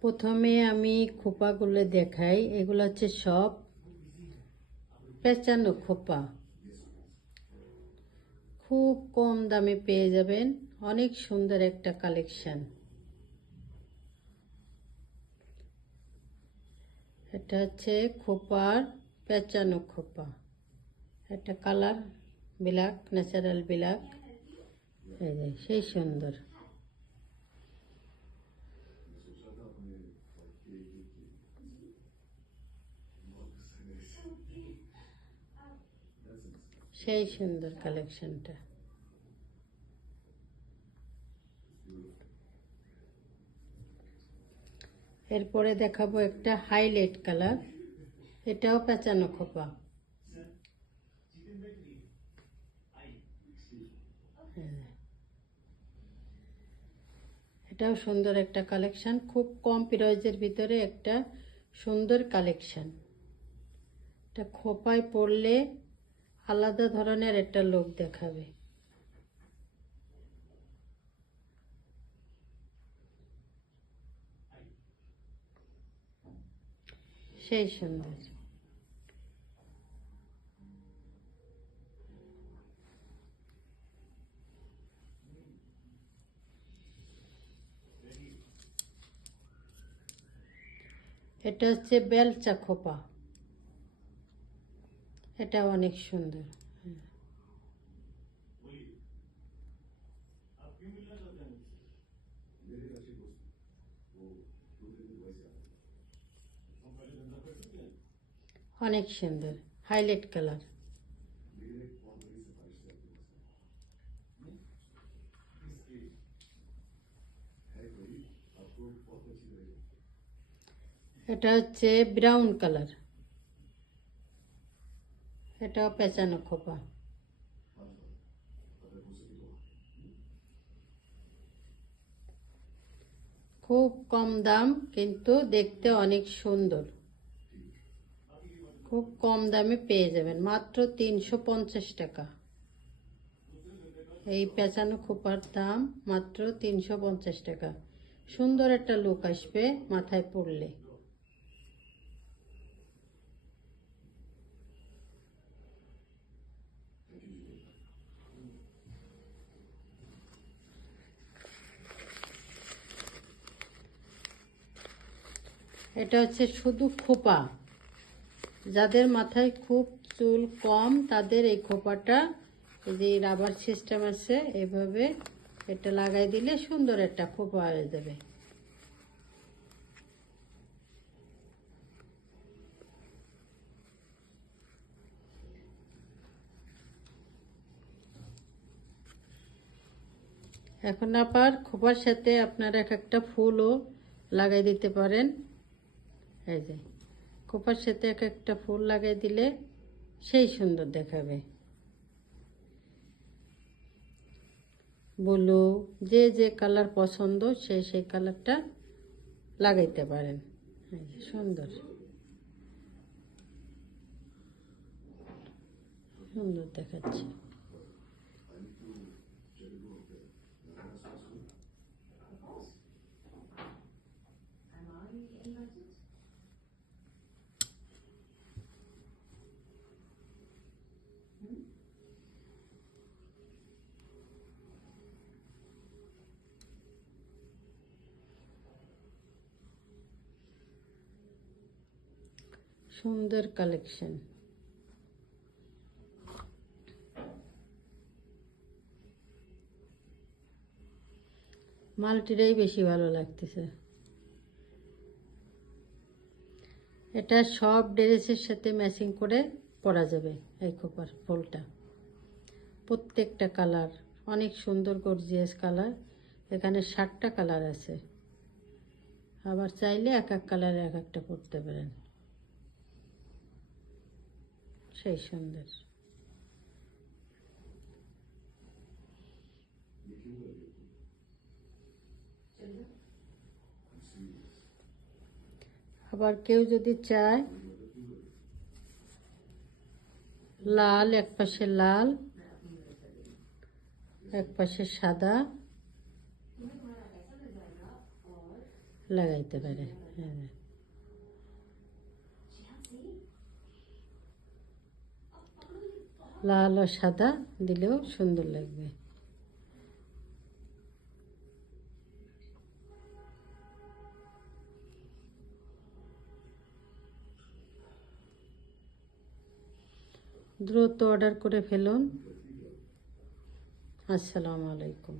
প্রথমে আমি খোপাগুলো দেখাই। এগুলো হচ্ছে সব পেঁচানো খোপা। খুব কম দামে পেয়ে যাবেন। অনেক সুন্দর একটা কালেকশন। এটা হচ্ছে খোপার পেঁচানো খোপা। একটা কালার বিলাক ন্যাচারাল যে, সেই সুন্দর। সেই সুন্দর কালেকশনটা এরপরে দেখাবো একটা হাইলাইট কালার এটাও পেঁচানো খোপা। এটাও সুন্দর একটা কালেকশন খুব কম প্রাইজের ভিতরে একটা সুন্দর কালেকশন এটা খোপায় পড়লে আলাদা ধরনের একটা লোক দেখাবে। সেই সুন্দর। এটা হচ্ছে বেলচা খোপা। এটা অনেক সুন্দর। অনেক সুন্দর। Highlight colour. এটা হচ্ছে ব্রাউন কালার। এটাও পেঁচানো খোপা। খুব কম দাম, কিন্তু দেখতে অনেক সুন্দর। খুব কম দামে পেয়ে যাবেন, মাত্র তিনশো পঞ্চাশ টাকা। এই পেঁচানো খোপার দাম মাত্র তিনশো পঞ্চাশ টাকা। সুন্দর একটা লুক আসবে মাথায় পড়লে। এটা হচ্ছে শুধু খোপা। যাদের মাথায় খুব চুল কম, তাদের এই খোপাটা যে রাবার সিস্টেম আছে, এভাবে এটা লাগাই দিলে সুন্দর একটা খোপা হয়ে যাবে। এখন আবার খোপার সাথে আপনারা এক একটা ফুলও লাগাই দিতে পারেন। এই যে খোপার সাথে এক একটা ফুল লাগাই দিলে সেই সুন্দর দেখাবে। ব্লু যে যে কালার পছন্দ, সে সেই কালারটা লাগাইতে পারেন। সুন্দর। সুন্দর দেখাচ্ছে। সুন্দর কালেকশন মালটিটাই বেশি ভালো লাগতেছে। এটা সব ড্রেসের সাথে ম্যাচিং করে পরা যাবে এই খোপার ফুলটা। প্রত্যেকটা কালার, অনেক সুন্দর গর্জিয়াস কালার। এখানে ষাটটা কালার আছে। আবার চাইলে এক এক কালারে এক একটা পরতে পারেন। সেই সুন্দর। আবার কেউ যদি চায়, লাল, এক পাশে লাল, এক পাশে সাদা লাগাইতে পারে। হ্যাঁ। লাল ও সাদা দিলেও সুন্দর লাগবে। দ্রুত অর্ডার করে ফেলুন। আসসালামু আলাইকুম।